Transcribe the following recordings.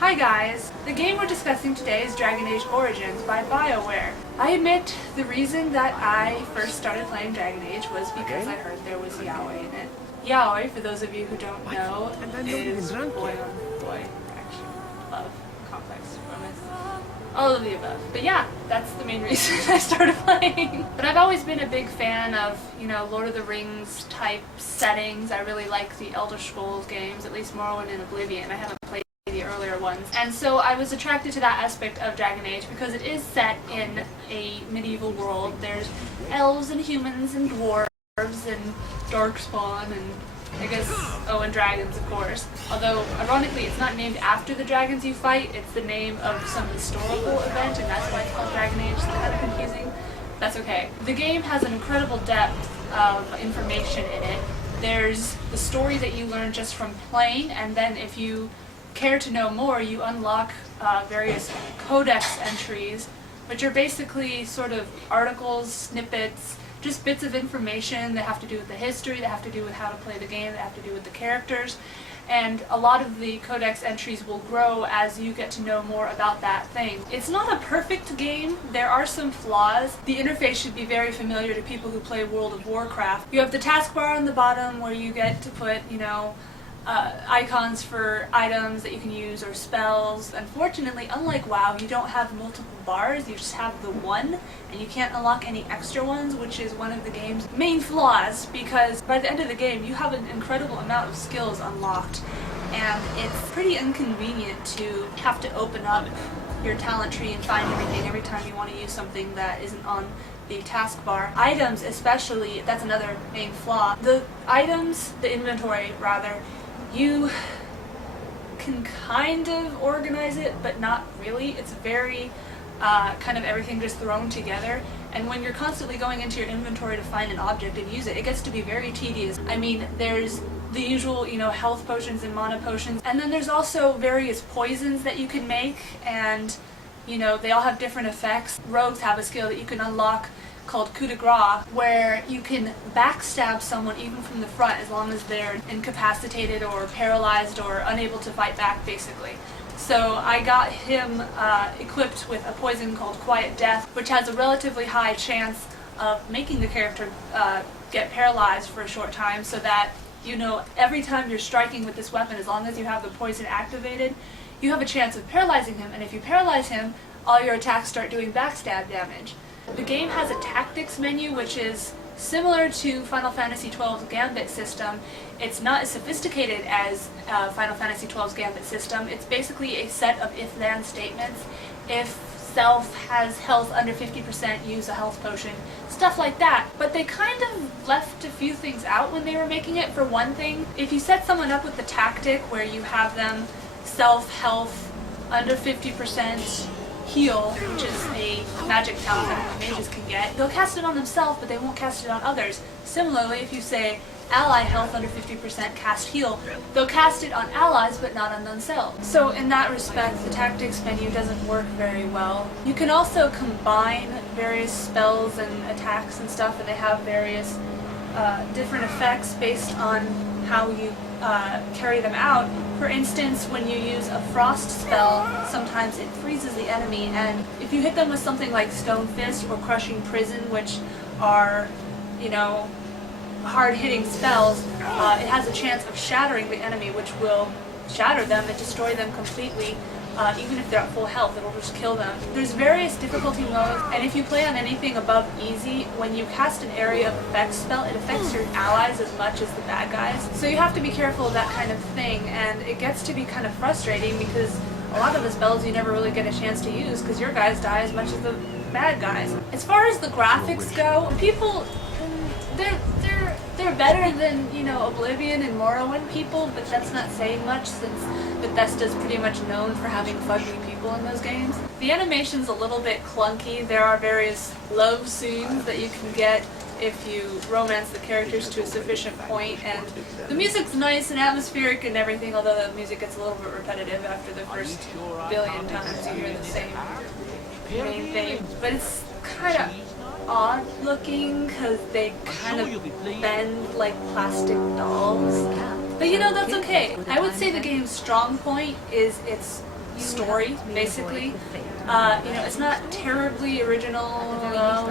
Hi guys! The game we're discussing today is Dragon Age Origins by BioWare. I admit the reason that I first started playing Dragon Age was because I heard there was yaoi in it. Yaoi, for those of you who don't know, is boy on boy action, love, complex, romance, all of the above. But yeah, that's the main reason I started playing. But I've always been a big fan of, Lord of the Rings type settings. I really like the Elder Scrolls games, at least Morrowind and Oblivion. I haven't played the earlier ones. And so I was attracted to that aspect of Dragon Age because it is set in a medieval world. There's elves and humans and dwarves and darkspawn and and dragons, of course. Although, ironically, it's not named after the dragons you fight, it's the name of some historical event, and that's why it's called Dragon Age. It's kind of confusing. That's okay. The game has an incredible depth of information in it. There's the story that you learn just from playing, and then if you care to know more, you unlock various codex entries, which are basically sort of articles, snippets, just bits of information that have to do with the history, that have to do with how to play the game, that have to do with the characters. And a lot of the codex entries will grow as you get to know more about that thing. It's not a perfect game. There are some flaws. The interface should be very familiar to people who play World of Warcraft. You have the taskbar on the bottom where you get to put, icons for items that you can use or spells. Unfortunately, unlike WoW, you don't have multiple bars, you just have the one, and you can't unlock any extra ones, which is one of the game's main flaws, because by the end of the game you have an incredible amount of skills unlocked, and it's pretty inconvenient to have to open up your talent tree and find everything every time you want to use something that isn't on the taskbar. Items especially, that's another main flaw. The items, the inventory rather, you can kind of organize it, but not really. It's very kind of everything just thrown together. And when you're constantly going into your inventory to find an object and use it, it gets to be very tedious. I mean, there's the usual, health potions and mana potions, and then there's also various poisons that you can make, and, they all have different effects. Rogues have a skill that you can unlock called coup de grace, where you can backstab someone even from the front as long as they're incapacitated or paralyzed or unable to fight back, basically. So I got him equipped with a poison called Quiet Death, which has a relatively high chance of making the character get paralyzed for a short time, so that, every time you're striking with this weapon, as long as you have the poison activated, you have a chance of paralyzing him, and if you paralyze him, all your attacks start doing backstab damage. The game has a tactics menu, which is similar to Final Fantasy XII's Gambit system. It's not as sophisticated as Final Fantasy XII's Gambit system. It's basically a set of if-then statements. If self has health under 50%, use a health potion. Stuff like that. But they kind of left a few things out when they were making it. For one thing, if you set someone up with the tactic where you have them self-health under 50%, heal, which is a magic talent that mages can get, they'll cast it on themselves, but they won't cast it on others. Similarly, if you say ally health under 50%, cast heal, they'll cast it on allies, but not on themselves. So in that respect, the tactics menu doesn't work very well. You can also combine various spells and attacks and stuff, and they have various different effects based on how you carry them out. For instance, when you use a frost spell, sometimes it freezes the enemy, and if you hit them with something like Stone Fist or Crushing Prison, which are, hard-hitting spells, it has a chance of shattering the enemy, which will shatter them and destroy them completely. Even if they're at full health, it'll just kill them. There's various difficulty modes, and if you play on anything above easy, when you cast an area of effect spell, it affects your allies as much as the bad guys. So you have to be careful of that kind of thing, and it gets to be kind of frustrating because a lot of the spells you never really get a chance to use because your guys die as much as the bad guys. As far as the graphics go, people, they're better than, Oblivion and Morrowind people, but that's not saying much since Bethesda's pretty much known for having fugly people in those games. The animation's a little bit clunky. There are various love scenes that you can get if you romance the characters to a sufficient point, and the music's nice and atmospheric and everything, although the music gets a little bit repetitive after the first billion times you hear the same main thing. But it's kind of odd looking because they kind of bend like plastic dolls. But you know, that's okay. I would say the game's strong point is its story, basically. You know, it's not terribly original,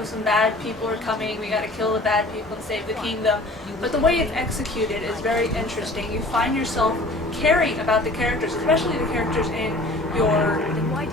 some bad people are coming, we gotta kill the bad people and save the kingdom, but the way it's executed is very interesting. You find yourself caring about the characters, especially the characters in your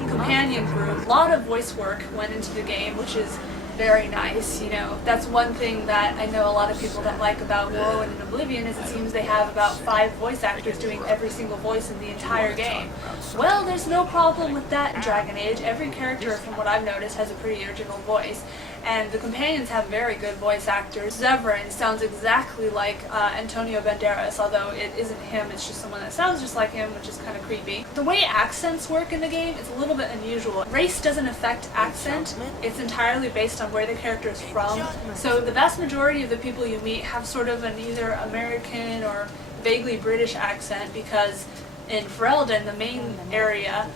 companion group. A lot of voice work went into the game, which is very nice. You know, that's one thing that I know a lot of people don't like about Morrowind and Oblivion, is it seems they have about 5 voice actors doing every single voice in the entire game. Well, there's no problem with that in Dragon Age. Every character, from what I've noticed, has a pretty original voice, and the companions have very good voice actors. Zevran sounds exactly like Antonio Banderas, although it isn't him, it's just someone that sounds just like him, which is kind of creepy. The way accents work in the game is a little bit unusual. Race doesn't affect accent, it's entirely based on where the character is from. So the vast majority of the people you meet have sort of an either American or vaguely British accent, because in Ferelden, the main area,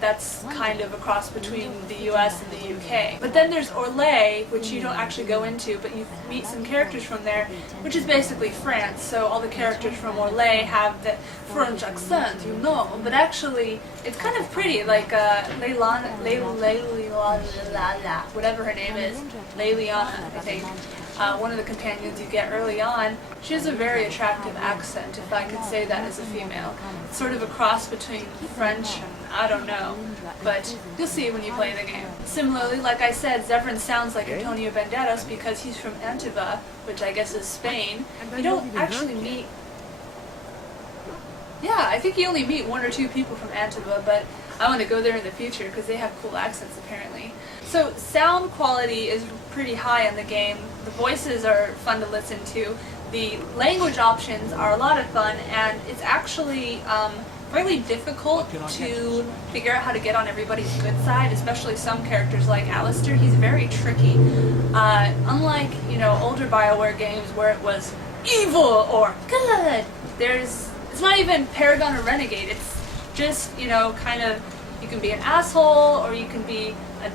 that's kind of a cross between the US and the UK. But then there's Orlais, which you don't actually go into, but you meet some characters from there, which is basically France. So all the characters from Orlais have the French accent, you know. But actually, it's kind of pretty, like Leilana, whatever her name is, Leiliana, I think. One of the companions you get early on, she has a very attractive accent, if I could say that as a female. It's sort of a cross between French and I don't know, but you'll see when you play the game. Similarly, like I said, Zevran sounds like Antonio Banderas because he's from Antiva, which I guess is Spain. You don't actually meet... Yeah, I think you only meet 1 or 2 people from Antiva, but I want to go there in the future because they have cool accents apparently. So sound quality is pretty high in the game. The voices are fun to listen to. The language options are a lot of fun, and it's actually really difficult to figure out how to get on everybody's good side, especially some characters like Alistair. He's very tricky. Unlike, you know, older BioWare games where it was evil or good, it's not even Paragon or Renegade. It's just, you know, kind of, you can be an asshole, or you can be a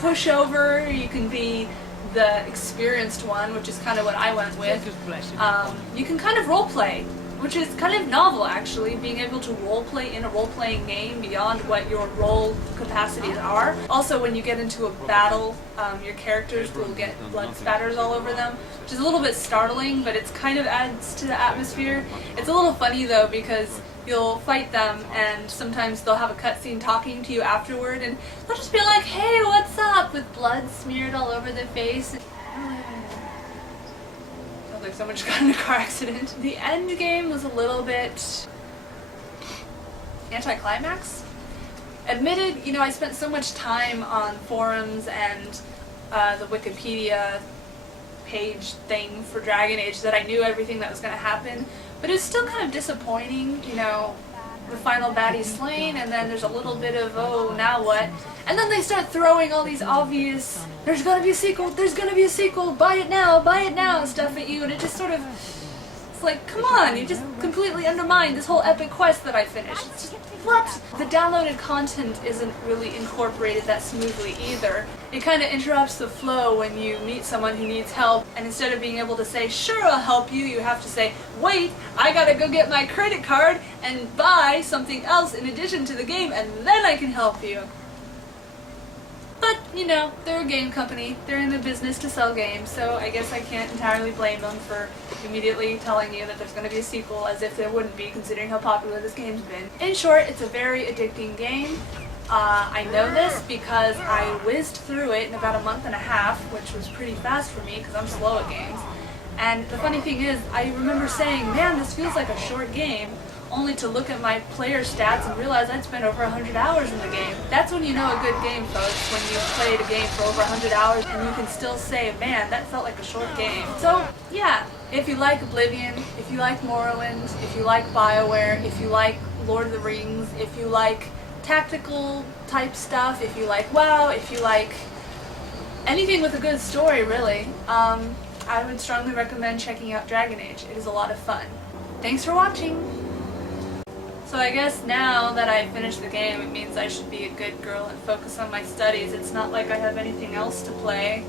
pushover, you can be the experienced one, which is kind of what I went with. You can kind of roleplay, which is kind of novel actually, being able to roleplay in a role-playing game beyond what your role capacities are. Also, when you get into a battle, your characters will get blood spatters all over them, which is a little bit startling, but it kind of adds to the atmosphere. It's a little funny though, because you'll fight them and sometimes they'll have a cutscene talking to you afterward, and they'll just be like, "Hey, what's up?" with blood smeared all over their face. Sounds like someone just got in a car accident. The end game was a little bit anticlimax. Admitted, you know, I spent so much time on forums and the Wikipedia page thing for Dragon Age that I knew everything that was going to happen, but it's still kind of disappointing, you know, the final baddie slain, and then there's a little bit of, oh, now what? And then they start throwing all these obvious, there's gonna be a sequel, there's gonna be a sequel, buy it now, stuff at you, and it just sort of, it's like, come on, you just completely undermined this whole epic quest that I finished. It's just, what? The downloaded content isn't really incorporated that smoothly either. It kind of interrupts the flow when you meet someone who needs help, and instead of being able to say, sure, I'll help you, you have to say, wait, I gotta go get my credit card and buy something else in addition to the game, and then I can help you. But, you know, they're a game company, they're in the business to sell games, so I guess I can't entirely blame them for immediately telling you that there's going to be a sequel, as if there wouldn't be, considering how popular this game's been. In short, it's a very addicting game. I know this because I whizzed through it in about a month and a half, which was pretty fast for me because I'm slow at games. And the funny thing is, I remember saying, man, this feels like a short game, only to look at my player stats and realize I'd spent over 100 hours in the game. That's when you know a good game, folks, when you played a game for over 100 hours and you can still say, man, that felt like a short game. So, yeah, if you like Oblivion, if you like Morrowind, if you like BioWare, if you like Lord of the Rings, if you like tactical type stuff, if you like WoW, if you like anything with a good story, really, I would strongly recommend checking out Dragon Age. It is a lot of fun. Thanks for watching! So I guess now that I finished the game, it means I should be a good girl and focus on my studies. It's not like I have anything else to play.